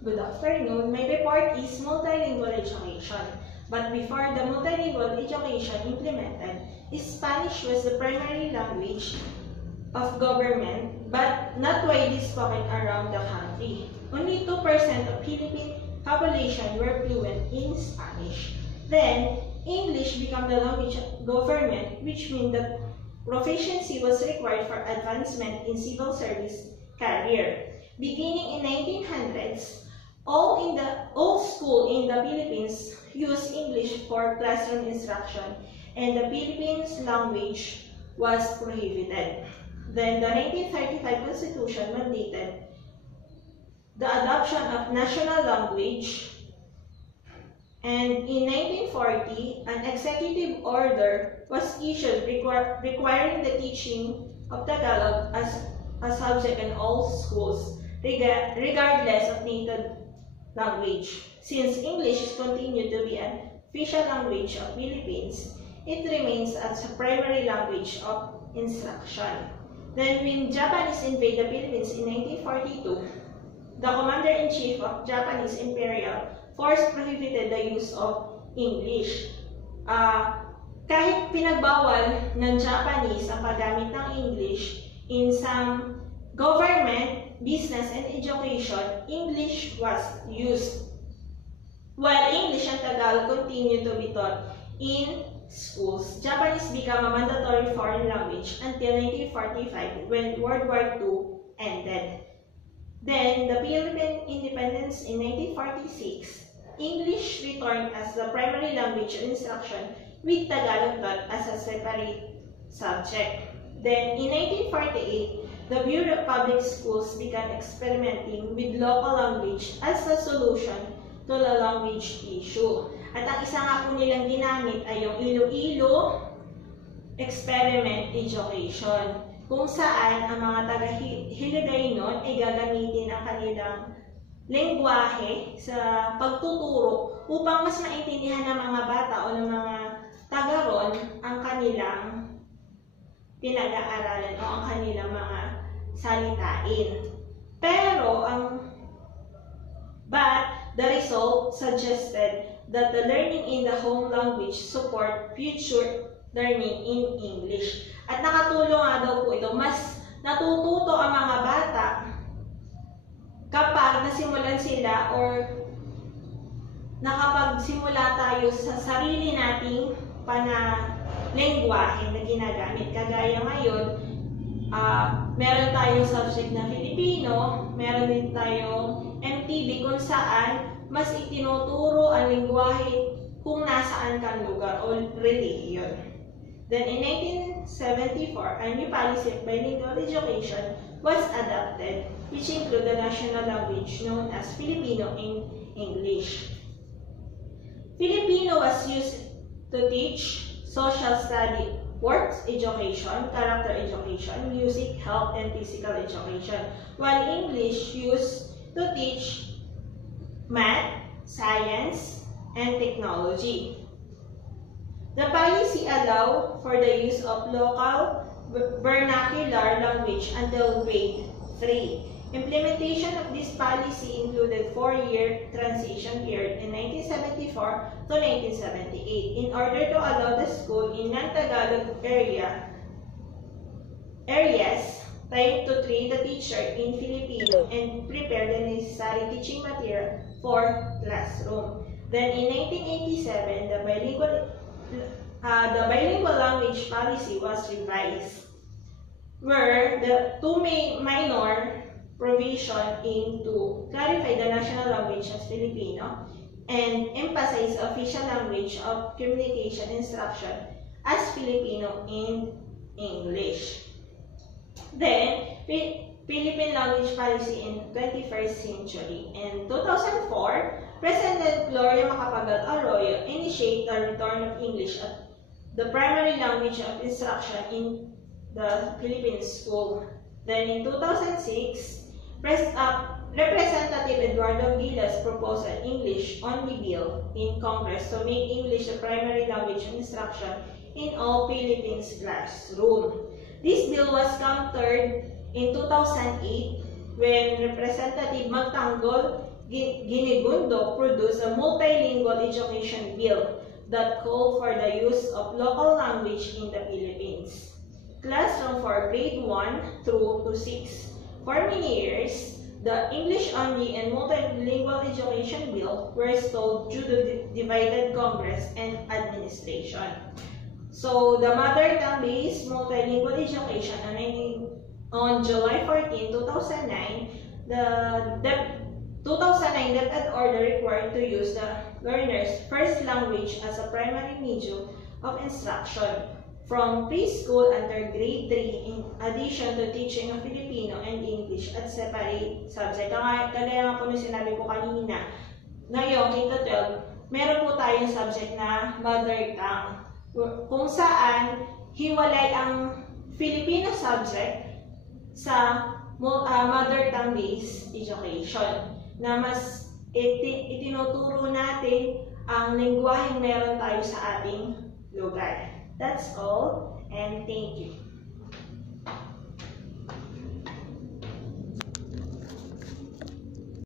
Good afternoon. My report is multilingual education. But before the multilingual education implemented, Spanish was the primary language of government, but not widely spoken around the country. Only 2% of Philippine population were fluent in Spanish. Then, English became the language of government, which means that proficiency was required for advancement in civil service career. Beginning in 1900s, all schools in the Philippines used English for classroom instruction, and the Philippines language was prohibited. Then the 1935 Constitution mandated the adoption of national language, and in 1940, an executive order was issued requiring the teaching of Tagalog as a subject in all schools, regardless of native language. Since English is continued to be an official language of Philippines, it remains as a primary language of instruction. Then when Japanese invaded the Philippines in 1942, the Commander-in-Chief of Japanese Imperial Force prohibited the use of English. Kahit pinagbawal ng Japanese ang paggamit ng English in some government, business, and education, English was used, while English and Tagalog continued to be taught in schools. Japanese became a mandatory foreign language until 1945 when World War II ended. Then, the Philippine independence in 1946, English returned as the primary language of instruction with Tagalog taught as a separate subject. Then, in 1948, the Bureau of Public Schools began experimenting with local language as a solution to the language issue. At ang isa nga po nilang ginamit ay yung Iloilo Experiment Education, kung saan ang mga taga-Hiligay nun ay gagamitin ang kanilang lengguwahe sa pagtuturo upang mas maintindihan ng mga bata o ng mga taga-ron ang kanilang pinag-aaralan o ang kanilang mga salitain. Pero but the result suggested that the learning in the home language support future learning in English. At nakatulong nga daw po ito, mas natututo ang mga bata kapag nasimulan sila or nakapagsimula tayo sa sarili nating panalengguwahe na ginagamit. Kagaya ngayon, meron tayong subject na Filipino, meron din tayong MTB kung saan mas itinuturo ang lengguwahe kung nasaan kang lugar o relihiyon. Then in 1974, a new policy of bilingual education was adopted, which included the national language known as Filipino in English. Filipino was used to teach social study, works education, character education, music, health, and physical education, while English used to teach math, science, and technology. The policy allowed for the use of local vernacular language until grade 3. Implementation of this policy included 4-year transition period in 1974 to 1978 in order to allow the school in non-Tagalog areas time to train the teacher in Filipino and prepare the necessary teaching material for classroom. Then in 1987, the bilingual language policy was revised, where the two minor provision aim to clarify the national language as Filipino and emphasize official language of communication instruction as Filipino and English. Then, Philippine language policy in 21st century. In 2004, President Gloria Macapagal Arroyo initiated the return of English as the primary language of instruction in the Philippine school. Then in 2006, Representative Eduardo Villas proposed an English-only bill in Congress to make English the primary language of instruction in all Philippines classrooms. This bill was countered in 2008 when Representative Magtanggol Ginigundo produced a multilingual education bill that called for the use of local language in the Philippines. Classroom for grade 1 through to 6. For many years, the English-only and multilingual education bill were stalled due to divided Congress and administration. So, the mother tongue-based multilingual education on July 14, 2009, the 2009 DepEd order required to use the learner's first language as a primary medium of instruction from preschool until grade 3 in addition to teaching of Filipino and English at separate subject. Kagaya nga po nung sinabi ko kanina, ngayon, K-12, meron po tayong subject na mother tongue kung saan hiwalay ang Filipino subject sa mother tongue based education na mas itinuturo natin ang lengguwaheng meron tayo sa ating lugar. That's all, and thank you.